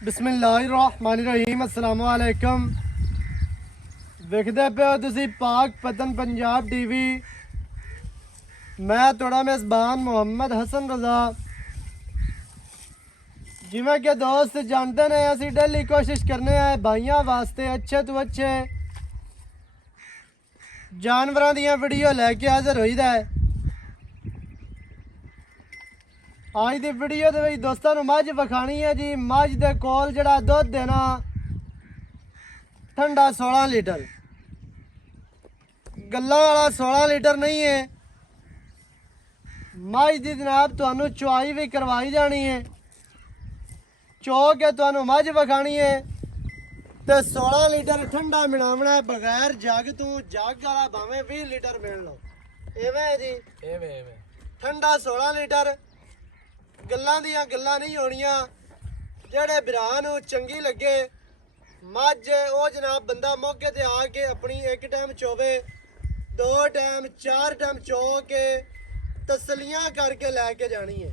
बिस्मिल्लाहिर्रहमानिर्रहीम अस्सलाम वालेकुम। देखते पे हो तुसी पाक पतन पंजाब टीवी। मैं थोड़ा मेज़बान मोहम्मद हसन रजा। जिमें के दोस्त जानते ने असी डेली कोशिश करने हैं भाइयों वास्ते अच्छे तो अच्छे जानवरों दी वीडियो लैके हाजिर होईदा है। आज की वीडियो दे विच दोस्तां नूं मझ विखाणी है जी। मझ दे कोल जिहड़ा दुध देना ठंडा 16 लीटर, गल्लां वाला 16 लीटर नहीं है। मझ दी जनाब तुहानूं चुआई भी करवाई जानी है, चो के तुहानूं मझ विखाणी है ते 16 लीटर ठंडा मिलावना है बगैर जग तों। जग वाला भावें 20 लीटर मिल लो, एवें है जी। एवें ठंडा 16 लीटर। गल्लां दियां गल्लां नहीं होणियां। जेहड़े भरा नूं चंगी लगे मझ ओ जनाब बंदा मौके ते आके अपनी एक टाइम चोवे, 2 टाइम 4 टाइम चो के तसलियां करके लैके जानी है।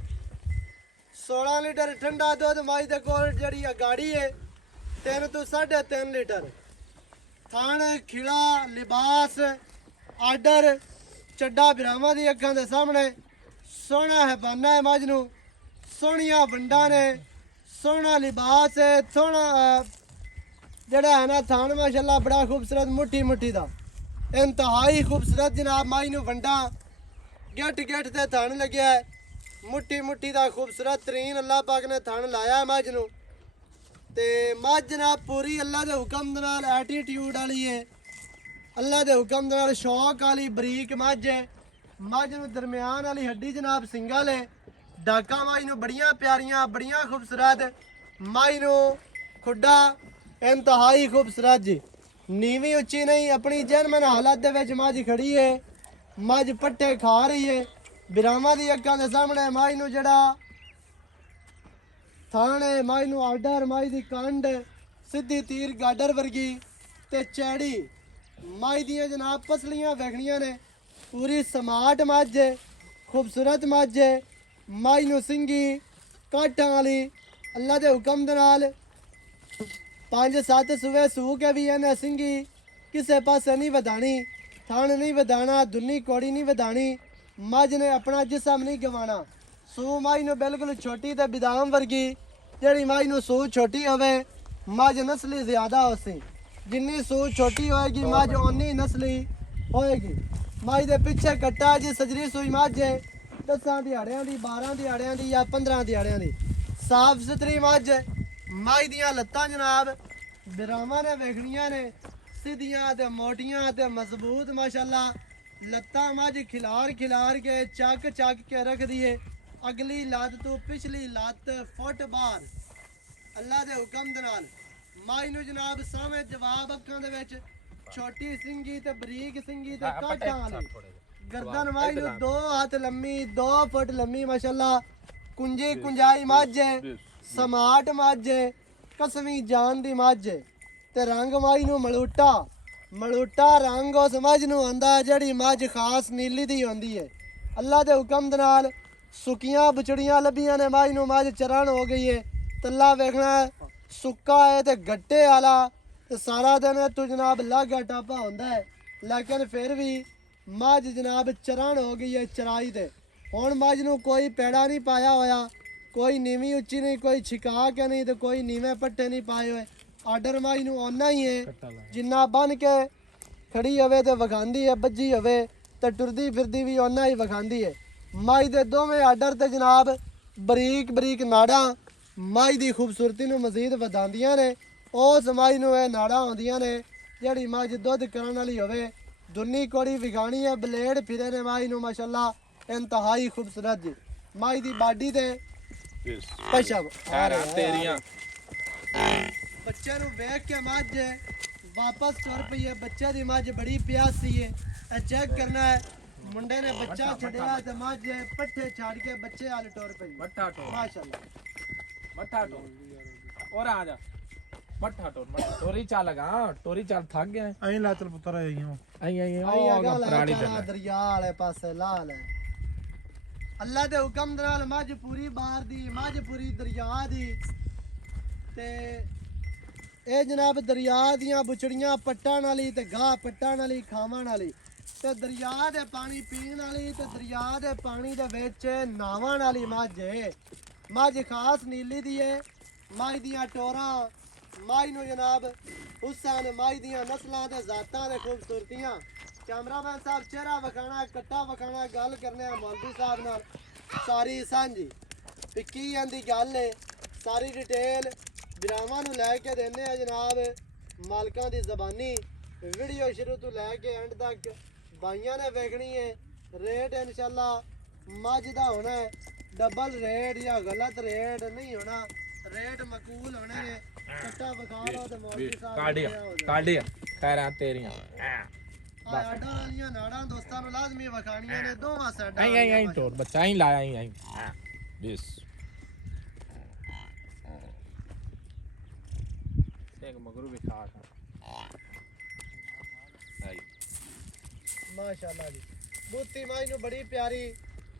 16 लीटर ठंडा दुध मझ दे कोल जिहड़ी गाड़ी है 3 तो 3.5 लीटर। थान खिला लिबास आर्डर चड्डा बिरावां दी अखां दे सामने सोहना है बाना है। मझ नूं सोहणियां वंडां ने, सोहना लिबास है, सोहना जिहड़ा है ना थान माशाअल्लाह बड़ा खूबसूरत मुट्ठी मुट्ठी दा इंतहाई खूबसूरत जनाब। मझ नूं वंडां गेट गेट ते थान लग्या है, मुट्ठी मुट्ठी दा खूबसूरत तरीन अल्लाह पाक ने थान लाया है मझ नूं। ते मझ जनाब पूरी अल्लाह दे हुक्म दे नाल एटीट्यूड वाली है, अल्लाह दे हुक्म दे नाल शौक वाली बरीक मझ है। मझ नूं दरम्यान वाली हड्डी जनाब सिंगल है। डाका मझ नूं बड़ियां प्यारियां बड़ियां खूबसूरत। मझ नूं खुड्डा इंतहाई खूबसूरत जी, नीवी उच्ची नहीं, अपनी जनमन हालत दे विच मझ खड़ी है। मझ पट्ठे खा रही है बिरावां दी अखां दे सामने। मझ नूं जिहड़ा थाने मझ नूं आर्डर, मझ दी कंड सीधी तीर गाडर वर्गी ते चैड़ी। मझ दियां जनाब पसलियां वेखणियां ने, पूरी समार्ट मझ है, खूबसूरत मझ है। मझ नूं सिंगी काठां वाली अल्लाह दे हुक्म दे नाल 5-7 सूबे सूह के भी इन्हें सिंगी किसे पासे नहीं वधानी, थान नहीं वधाना, दुनी कौड़ी नहीं वधानी। मझ ने अपना जिसम नहीं गवाना। सूह मझ नूं बिल्कुल छोटी ते बिदाम वर्गी। जिहड़ी मझ नूं सूह छोटी होवे मझ नस्ली ज़्यादा होसी, जिन्नी सूह छोटी होएगी मझ उन्नी नस्ली होएगी। मझ दे पिछे कट्टा जी सजरी सूई मझ है 10 दिहाड़ियां दी, 12 दिहाड़ियां दी या 15 दिहाड़ियां दी साफ सुथरी मझ। मझ दियां लत्तां जनाब बिरावां ने वेखणियां ने, सीधियां ते मोटियां ते मजबूत माशाअल्लाह। लत्तां मझ खिलार खिलार के चक चक के रख दिए। अगली लत्त तो पिछली लत्त फुट बाहर अल्लाह दे हुक्म दे नाल। मझ नूं जनाब सावें जवाब अखां दे विच छोटी सिंगी ते बरीक सिंगी ते काठां वाली गर्दन। मझ नूं 2 हाथ लम्मी, 2 फुट लम्मी माशाअल्लाह। कुंजी कुंजाई मझ है, समाट मझ है, कसवीं जान दी मझ है। ते रंग मझ नूं मलूटा, मलूटा रंग उस मझ नूं आंदा जिहड़ी मझ खास नीली दी होंदी है। अल्लाह दे हुक्म दे नाल सुक्कियां बछड़ियां लभियां ने। मझ नूं मझ चरण हो गई है। तल्ला वेखना है सुक्का है ते गट्टे वाला ते सारा दिन तू जनाब लागा टापा होंदा है, लेकिन फिर भी मझ जनाब चरण हो गई है चराई ते। हुण मझ नूं कोई पैड़ा नहीं पाया होया, कोई नीवी उच्ची नहीं, कोई छिका के नहीं, तो कोई नीवे पट्टे नहीं पाए हुए। आर्डर मझ नूं ओना ही है जिन्ना बन के खड़ी होवे ते वखांदी है, बज्जी होवे ते टुरदी फिरदी भी ओना ही वखांदी है। मझ दे दोवें आर्डर ते जनाब बरीक बरीक नाड़ां मझ दी खूबसूरती नूं मजीद वधांदियां ने। उस मझ नूं ये नाड़ां आउंदियां ने जिहड़ी मझ दुध करन वाली होवे। दुनी कौड़ी विखाणी है, ब्लेड फिरे ने मझ नूं माशाअल्लाह इंतहाई खूबसूरत जी। मझ दी बाडी ते पशम तेरियां बच्चे नूं वेख के मझ वापस तुर पई है। बच्चे दी मझ बड़ी प्यासी है, चेक करना है। मुंडे ने बच्चा छड़िया ते मझ पट्ठे छाड़ के बच्चे वाल टुर पई माशाअल्लाह। मट्ठा टोर और आ जा मट्ठा टोरी चाल लगा, टोरी चाल थक गया अहीं ला चल पुत्र आई हूं आई ओ प्राणी दरिया वाले पासे लाल है। अल्लाह दे हुक्म दे नाल मझ पूरी बाहर दी, मझ पूरी दरिया दी। ਤੇ ਇਹ ਜਨਾਬ ਦਰਿਆ ਦੀਆਂ ਬੁਚੜੀਆਂ ਪੱਟਾਂ ਵਾਲੀ ਤੇ ਗਾਹ ਪੱਟਾਂ ਵਾਲੀ ਖਾਵਾਂ ਵਾਲੀ ਤੇ ਦਰਿਆ ਦੇ ਪਾਣੀ ਪੀਣ ਵਾਲੀ ਤੇ ਦਰਿਆ ਦੇ ਪਾਣੀ ਦੇ ਵਿੱਚ ਨਾਵਾਂ ਵਾਲੀ ਮੱਝ ਹੈ। ਮੱਝ ਖਾਸ ਨੀਲੀ ਦੀ ਹੈ। ਮੱਝ ਦੀਆਂ ਟੋਰਾਂ, ਮੱਝ ਨੂੰ ਜਨਾਬ ਹੁਸਨ, ਮੱਝ ਦੀਆਂ ਨਸਲਾਂ ਤੇ ਜ਼ਾਤਾਂ ਦੇ ਖੂਬਸੂਰਤੀਆਂ। ਕੈਮਰਾਮੈਨ ਸਾਹਿਬ ਚਿਹਰਾ ਵਿਖਾਣਾ, ਕੱਟਾ ਵਿਖਾਣਾ, ਗੱਲ ਕਰਨੇ ਆ ਮੌਲਵੀ ਸਾਹਿਬ ਨਾਲ ਸਾਰੀ ਸਾਂਝੀ ਵੀ ਕੀ ਆਂਦੀ ਗੱਲ ਹੈ, ਸਾਰੀ ਡਿਟੇਲ ਵਿਰਾਵਾਂ ਨੂੰ ਲੈ ਕੇ ਦਿੰਦੇ ਆ ਜਨਾਬ ਮਾਲਕਾਂ ਦੀ ਜ਼ਬਾਨੀ। ਵੀਡੀਓ ਸ਼ੁਰੂ ਤੋਂ ਲੈ ਕੇ ਐਂਡ ਤੱਕ ਬਾਈਆਂ ਨੇ ਵੇਖਣੀ ਹੈ। ਰੇਟ ਇਨਸ਼ਾਅੱਲਾ ਮੱਝ ਦਾ ਹੋਣਾ ਹੈ, ਡਬਲ ਰੇਟ ਜਾਂ ਗਲਤ ਰੇਟ ਨਹੀਂ ਹੋਣਾ, ਰੇਟ ਮਕਬੂਲ ਹੋਣੇ ਨੇ। ਕੱਟਾ ਵਿਖਾ ਲਓ ਤੇ ਮੌਲਵੀ ਸਾਹਿਬ ਕਾਢਿਆ ਖੈਰਾਂ ਤੇਰੀਆਂ ਆਡਾਂ ਵਾਲੀਆਂ ਨਾੜਾਂ ਦੋਸਤਾਂ ਨੂੰ ਲਾਜ਼ਮੀ ਵਿਖਾਣੀਆਂ ਨੇ ਦੋਵਾਂ ਸਾਈਡਾਂ। ਆਈ ਤੋਰ ਬੱਚਾ ਹੀ ਲਾਇਆ ਆਈ ਬਸ ਇੱਕ ਮਗਰੂ ਵੀ ਖਾ ਆਈ ਮਾਸ਼ਾਅੱਲਾ ਜੀ। ਬੂਤੀ ਮਾਈ ਨੂੰ ਬੜੀ ਪਿਆਰੀ,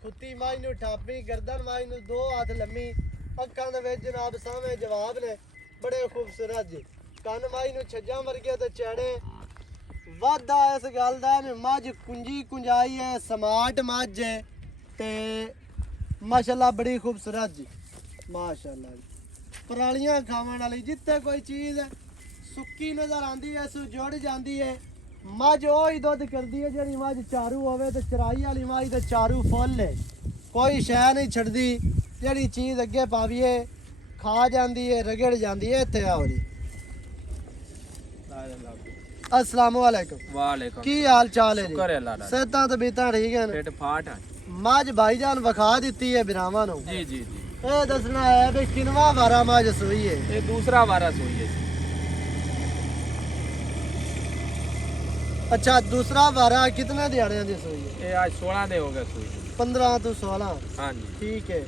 ਖੁੱਤੀ ਮਾਈ ਨੂੰ ਠਾਪੀ, ਗਰਦਨ ਮਾਈ ਨੂੰ 2 ਹੱਥ ਲੰਮੀ, ਅੱਖਾਂ ਦੇ ਵਿੱਚ ਜਨਾਬ ਸਾਹਮਣੇ ਜਵਾਬ ਨੇ ਬੜੇ ਖੂਬਸੂਰਤ ਜੀ। ਕੰਨ ਮਾਈ ਨੂੰ ਛੱਜਾਂ ਵਰਗੇ ਤੇ ਚੜੇ। ਵਾਧਾ ਇਸ ਗੱਲ ਦਾ ਵੀ ਮੱਝ ਕੁੰਜੀ ਕੁੰਜਾਈ ਹੈ, ਸਮਾਰਟ ਮੱਝ ਹੈ ਤੇ ਮਾਸ਼ਾਅੱਲਾ ਬੜੀ ਖੂਬਸੂਰਤ ਜੀ ਮਾਸ਼ਾਅੱਲਾ ਜੀ। ਪਰਾਲੀਆਂ ਖਾਵਣ ਵਾਲੀ ਜਿੱਥੇ ਕੋਈ ਚੀਜ਼ ਸੁੱਕੀ ਨਜ਼ਰ ਆਂਦੀ ਹੈ ਸੋ ਜੁੜ ਜਾਂਦੀ ਹੈ। ਮੱਝ ਉਹ ਹੀ ਦੁੱਧ ਕਰਦੀ ਹੈ ਜਿਹੜੀ ਮੱਝ ਚਾਰੂ ਹੋਵੇ ਤੇ ਚਰਾਈ ਵਾਲੀ ਮੱਝ ਤੇ ਚਾਰੂ ਫੁੱਲ ਹੈ, ਕੋਈ ਸ਼ੈ ਨਹੀਂ ਛੱਡਦੀ। ਜਿਹੜੀ ਚੀਜ਼ ਅੱਗੇ ਪਾਵੀਏ ਖਾ ਜਾਂਦੀ ਹੈ, ਰਗੜ ਜਾਂਦੀ ਹੈ। ਇੱਥੇ ਆਓ ਜੀ। अस्सलाम वालेकुम। वालेकुम। की हाल चाल है जी? शुक्र है अल्लाह दा। सेहतां तबीयतां ठीक है? पेट फाट है। मझ भाईजान विखा दी है बिरावां नूं। जी जी जी। ये दसना है भी किनवा वारा मझ सूई है? ये दूसरा वारा सोई है। अच्छा दूसरा वारा कितने दिहाड़ियां दी सूई है? ये आज 16 दे हो गए सोई। 15 तो 16। हाँ जी। ठीक है।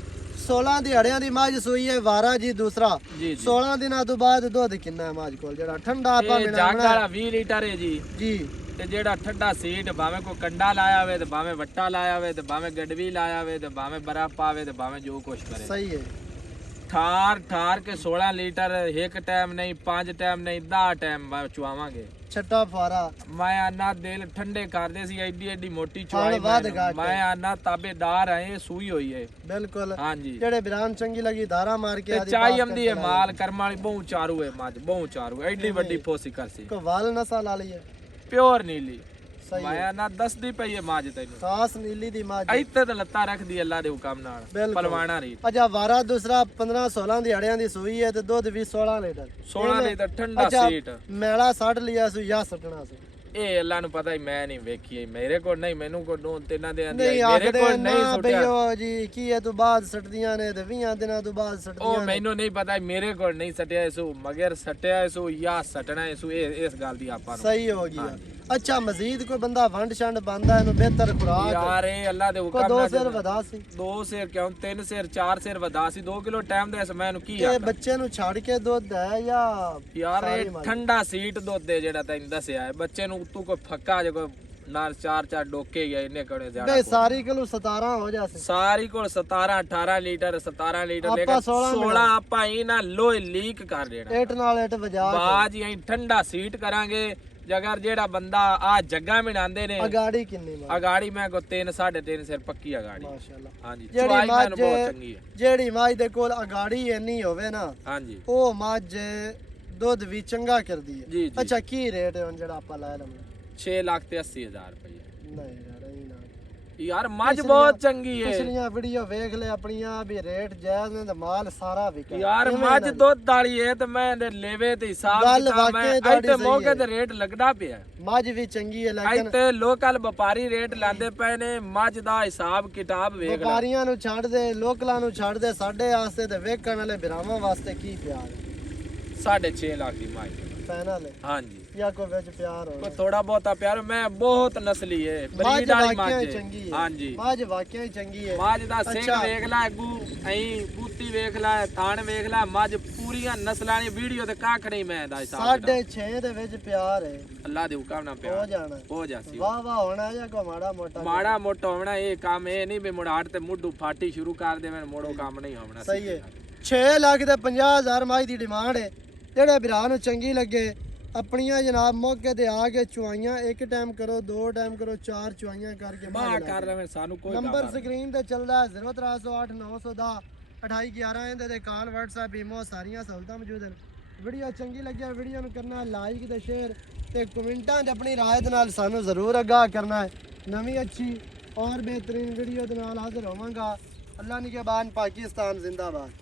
16 ਦਿਹਾੜਿਆਂ ਦੀ ਮੱਝ ਸੂਈ ਹੈ ਵਾਰਾ ਜੀ ਦੂਸਰਾ। ਜੀ 16 ਦਿਨਾਂ ਤੋਂ ਬਾਅਦ ਦੁੱਧ ਕਿੰਨਾ ਹੈ ਮੱਝ ਕੋਲ ਜਿਹੜਾ ਠੰਡਾ ਆਪਾਂ ਇਹ ਜੱਗ ਵਾਲਾ 20 ਲੀਟਰ ਹੈ ਜੀ। ਜੀ ਤੇ ਜਿਹੜਾ ਠੰਡਾ ਸੀਟ ਭਾਵੇਂ ਕੋਈ ਕੰਡਾ ਲਾਇਆ ਹੋਵੇ ਤੇ ਭਾਵੇਂ ਵੱਟਾ ਲਾਇਆ ਹੋਵੇ ਤੇ ਭਾਵੇਂ ਗੜਵੀ ਲਾਇਆ ਹੋਵੇ ਤੇ ਭਾਵੇਂ ਬਰਫ਼ ਪਾਵੇ ਤੇ ਭਾਵੇਂ ਜੋ ਕੁਛ ਕਰੇ। ਸਹੀ ਹੈ। ਠਾਰ ਕੇ 16 ਲੀਟਰ ਇੱਕ ਟਾਈਮ ਨਹੀਂ 5 ਟਾਈਮ ਨਹੀਂ 10 ਟਾਈਮ ਚੁਆਵਾਂਗੇ। ਛੱਟਾ ਫਾਰਾ ਮੈਂ ਆਨਾ ਦਿਲ ਠੰਡੇ ਕਰਦੇ ਸੀ ਐਡੀ ਐਡੀ ਮੋਟੀ ਹਾਲ ਚੁਆਈ ਵੱਧ ਘੱਟ। ਮੈਂ ਆਨਾ ਤਾਬੇਦਾਰ ਹੈ ਸੂਈ ਹੋਈ ਹੈ। ਬਿਲਕੁਲ ਹਾਂਜੀ ਜਿਹੜੇ ਬਿਰਾਨ ਚੰਗੀ ਲੱਗੀ ਧਾਰਾ ਮਾਰ ਕੇ ਤੇ ਚਾਈ ਆਂਦੀ ਹੈ ਮਾਲ ਕਰਮ ਵਾਲੀ ਬਹੁ ਚਾਰੂ ਹੈ ਮੱਝ ਬਹੁ ਚਾਰੂ ਐਡੀ ਵੱਡੀ ਫੋਸੀ ਕਰਸੀ ਕੋ ਵਾਲ ਨਸਲ ਵਾਲੀ ਹੈ ਪਿਓਰ ਨੀਲੀ। ਸਹੀ ਮੈਂ ਆਨਾ ਦੱਸਦੀ ਪਈ ਹੈ ਮੱਝ ਤੈਨੂੰ ਖਾਸ ਨੀਲੀ ਦੀ ਮੱਝ ਇੱਥੇ ਤੇ ਲੱਤਾਂ ਰੱਖਦੀ ਅੱਲਾ ਦੇ ਹੁਕਮ ਨਾਲ ਬਿਲਕੁਲ। ਪਲਵਾਣਾ ਰੀ ਅੱਛਾ ਵਾਰਾ ਦੂਸਰਾ 15 16 ਦਿਹਾੜਿਆਂ ਦੀ ਸੂਈ ਹੈ ਤੇ ਦੁੱਧ ਵੀ 16 ਲੀਟਰ 16 ਲੀਟਰ ਠੰਡਾ ਅੱਛਾ, ਸੀਟ ਮੈਲਾ ਸੱਟ ਲਿਆ ਸੂ ਜਾਂ ਸੱਟਣਾ ਸੀ। ਇਹ ਅੱਲਾ ਨੂੰ ਪਤਾ ਹੀ ਮੈਂ ਨਹੀਂ ਵੇਖੀ ਮੇਰੇ ਕੋਲ ਨਹੀਂ ਮੈਨੂੰ ਕੋਲ ਦੋ ਤਿੰਨਾਂ ਦੇ ਆਂਦੀ ਨਹੀਂ ਮੇਰੇ ਆਖਦੇ ਕੋਲ ਨਾ ਨਹੀਂ ਬਈ ਸੁੱਟਿਆ ਉਹ ਜੀ ਕੀ ਹੈ ਤੂੰ ਬਾਅਦ ਸੱਟਦੀਆਂ ਨੇ ਤੇ 20 ਦਿਨਾਂ ਤੋਂ ਬਾਅਦ ਸੱਟਦੀਆਂ ਉਹ ਨੇ। ਮੈਨੂੰ ਨਹੀਂ ਪਤਾ ਮੇਰੇ ਕੋਲ ਨਹੀਂ ਸਟਿਆ ਇਸੂ ਮਗਰ ਸਟਿਆ ਇਸੂ ਜਾਂ ਸਟਣਾ ਇਸੂ ਇਸ ਗੱਲ ਦੀ ਆਪਾਂ ਨੂੰ ਸਹੀ ਹੋ ਗਿਆ। ਅੱਛਾ ਮਜ਼ੀਦ ਕੋਈ ਬੰਦਾ ਵੰਡ ਛੰਡ ਬੰਦਾ ਇਹਨੂੰ ਬਿਹਤਰ ਖੁਰਾਕ ਯਾਰ ਇਹ ਅੱਲਾ ਦੇ ਕੋ ਹੁਕਮ 2 ਨਾਲ ਸਿਰ ਵਧਾ ਸੀ 2 ਸਿਰ ਕਿਉਂ 3 ਸਿਰ 4 ਸਿਰ ਵਧਾ ਸੀ 2 ਕਿਲੋ ਟਾਈਮ ਦੇ ਮੈਂ ਨੂੰ ਕੀ ਇਹ ਆਖਾਂ ਬੱਚੇ ਨੂੰ ਛੱਡ ਕੇ ਦੁੱਧ ਹੈ ਜਾਂ ਯਾਰ ਸਾਰੀ ਇਹ ਮੱਝ? ਠੰਡਾ ਸੀਟ ਦੁੱਧ ਹੈ ਜਿਹੜਾ ਤੈਨੂੰ ਦੱਸਿਆ ਹੈ ਬੱਚੇ ਨੂੰ ਤੂੰ ਕੋਈ ਫੱਕਾ ਜੇ ਕੋਈ ਨਾਲ 4 ਡੋਕੇ ਗਿਆ ਇਹਨੇ ਕੜੇ ਜ਼ਿਆਦਾ ਬੇ ਸਾਰੀ ਕਿਲੋ 17 ਹੋ ਜਾ ਸੀ। ਸਾਰੀ ਕੋਲ 17 18 ਲੀਟਰ 17 ਲੀਟਰ ਆਪਾਂ ਲੇਕਿਨ 16 16 ਆਪਾਂ ਇਹ ਨਾ ਲੋਹੇ ਲੀਕ ਕਰ ਦੇਣਾ ਏਟ ਨਾਲ ਏਟ ਵਜਾ ਕੇ। ਬਾਜ ਹੀ ਠੰਡਾ ਸੀਟ ਕਰਾਂਗੇ ਜਗਰ ਜਿਹੜਾ ਬੰਦਾ ਆ ਜੱਗਾ ਮਿਣਾਉਂਦੇ ਨੇ ਅਗਾੜੀ ਕਿੰਨੀ ਮੱਝ? ਅਗਾੜੀ ਮੈਂ ਕੋ 3 3.5 ਸਿਰ ਪੱਕੀ ਅਗਾੜੀ ਮਾਸ਼ਾਅੱਲਾ। ਹਾਂਜੀ ਜਿਹੜੀ ਚੁਆਈ ਮੈਨੂੰ ਮੱਝ ਬਹੁਤ ਚੰਗੀ ਹੈ ਜਿਹੜੀ ਮੱਝ ਦੇ ਕੋਲ ਅਗਾੜੀ ਇੰਨੀ ਹੋਵੇ ਨਾ ਹਾਂਜੀ ਉਹ ਮੱਝ ਦੁੱਧ ਵੀ ਚੰਗਾ ਕਰਦੀ ਹੈ। ਜੀ ਜੀ ਅੱਛਾ ਕੀ ਰੇਟ ਹੈ ਹੁਣ ਜਿਹੜਾ ਆਪਾਂ ਲੈ ਲਵਾਂਗੇ? 6 ਲੱਖ ਤੇ 80,000 ਰੁਪਏ ਨਹੀਂ ਯਾਰ ਇਹ ਨਾ ਯਾਰ ਮੱਝ ਬਹੁਤ ਚੰਗੀ ਹੈ ਪਿਛਲੀਆਂ ਵੀਡੀਓ ਵੇਖ ਲੈ ਆਪਣੀਆਂ ਵੀ ਰੇਟ ਜਾਇਜ਼ ਨੇ ਤੇ ਮਾਲ ਸਾਰਾ ਵਿਕਿਆ। ਯਾਰ ਇਵੇਂ ਮੱਝ ਨਾ। ਦੁੱਧ ਵਾਲੀ ਹੈ ਤੇ ਮੈਂ ਲੇਵੇ ਤੇ ਹਿਸਾਬ ਗੱਲ ਕਿਤਾਬ ਮੈਂ ਵਾਕਈ ਤੁਹਾਡੀ ਇੱਥੇ ਸਹੀ ਮੌਕੇ ਹੈ। ਤੇ ਰੇਟ ਲੱਗਦਾ ਪਿਆ ਮੱਝ ਵੀ ਚੰਗੀ ਹੈ ਲੇਕਿਨ ਇੱਥੇ ਲੋਕਲ ਵਪਾਰੀ ਰੇਟ ਲਾਂਦੇ ਪਏ ਨੇ ਮੱਝ ਦਾ ਹਿਸਾਬ ਕਿਤਾਬ ਵੇਖ ਲੈ ਵਪਾਰੀਆਂ ਨੂੰ ਛੱਡ ਦੇ ਲੋਕਲਾਂ ਨੂੰ ਛੱਡ ਦੇ ਸਾਡੇ ਵਾਸਤੇ ਤੇ ਵੇਖਣ ਵਾਲੇ ਬਿਰਾਵਾਂ ਵਾਸਤੇ ਕੀ ਪਿਆਰ ਹੈ? 6.5 ਲੱਖ ਦੀ ਮੱਝ ਪੈਨਲ ਹੈ ਹਾਂਜੀ ਜਾਂ ਕੋਈ ਵਿੱਚ ਪਿਆਰ ਕੋਈ ਹੋਵੇ? ਥੋੜਾ ਬਹੁਤਾ ਪਿਆਰ ਮੈਂ ਬਹੁਤ ਨਸਲੀ ਹੈ ਮੱਝ ਬਰੀਡ ਵਾਲੀ ਵਾਕਿਆ ਮੱਝ ਹੀ ਹੈ। ਚੰਗੀ ਹੈ। ਹਾਂਜੀ ਮੱਝ ਵਾਕਿਆ ਹੀ ਚੰਗੀ ਹੈ। ਮੱਝ ਦਾ ਸਿੰਘ ਅੱਛਾ। ਵੇਖ ਲੈ ਅੱਗੂ ਐਂ ਬੂਤੀ ਵੇਖ ਲੈ ਥਾਣ ਵੇਖ ਲੈ ਮੱਝ ਪੂਰੀਆਂ ਨਸਲਾਂ ਦੀ ਵੀਡੀਓ ਤੇ ਕੱਖ ਨਹੀਂ ਮੈਂ ਦਾ ਹਿਸਾਬ ਕਿਤਾਬ। 6.5 ਦੇ ਵਿੱਚ ਪਿਆਰ ਹੈ ਅੱਲਾ ਦੇ ਹੁਕਮ ਨਾਲ ਹੋ ਪਿਆਰ ਜਾਣਾ। ਹੋ ਜਾਸੀ ਵਾਹ ਵਾਹ ਹੋਣਾ ਜਾਂ ਕੋ ਮਾੜਾ ਮੋਟਾ? ਮਾੜਾ ਮੋਟਾ ਹੋਣਾ ਇਹ ਕੰਮ ਇਹ ਨਹੀਂ ਵੀ ਮੁੜਾਟ ਤੇ ਮੁੱਢੂ ਫਾਟੀ ਸ਼ੁਰੂ ਕਰ ਦੇਵਣ ਮੋੜੋ ਕੰਮ ਨਹੀਂ ਹੋਣਾ ਸਹੀ ਹੈ। 6 ਲੱਖ ਤੇ 50,000 ਮਾਈ ਦੀ ਡਿਮਾਂਡ ਹੈ। ਜਿਹੜੇ ਭਰਾ ਨੂੰ ਚੰਗੀ ਲੱਗੇ ਆਪਣੀਆਂ ਜਨਾਬ ਮੌਕੇ ਤੇ ਆ ਕੇ ਚੁਆਈਆਂ ਇੱਕ ਟਾਈਮ ਕਰੋ, 2 ਟਾਈਮ ਕਰੋ, 4 ਚੁਆਈਆਂ ਕਰਕੇ ਮਾਂ ਕਰ ਰਵੇਂ ਸਾਨੂੰ ਕੋਈ ਨੰਬਰ ਸਕਰੀਨ ਤੇ ਚੱਲਦਾ 0308 910 2811 ਇਹਦੇ ਤੇ ਕਾਲ WhatsApp ਈਮੋ ਸਾਰੀਆਂ ਸਹੂਲਤਾਂ ਮੌਜੂਦ ਹਨ। ਵੀਡੀਓ ਚੰਗੀ ਲੱਗਿਆ ਵੀਡੀਓ ਨੂੰ ਕਰਨਾ ਲਾਈਕ ਤੇ ਸ਼ੇਅਰ ਤੇ ਕਮੈਂਟਾਂ 'ਚ ਆਪਣੀ ਰਾਏ ਦੇ ਨਾਲ ਸਾਨੂੰ ਜ਼ਰੂਰ ਆਗਾਹ ਕਰਨਾ ਹੈ। ਨਵੀਂ ਅੱਛੀ ਔਰ ਬਿਹਤਰੀਨ ਵੀਡੀਓ ਦੇ ਨਾਲ ਹਾਜ਼ਰ ਹੋਵਾਂਗਾ। ਅੱਲਾ ਨਿਗਹਿਬਾਨ, ਪਾਕਿਸਤਾਨ ਜ਼ਿੰਦਾਬਾਦ।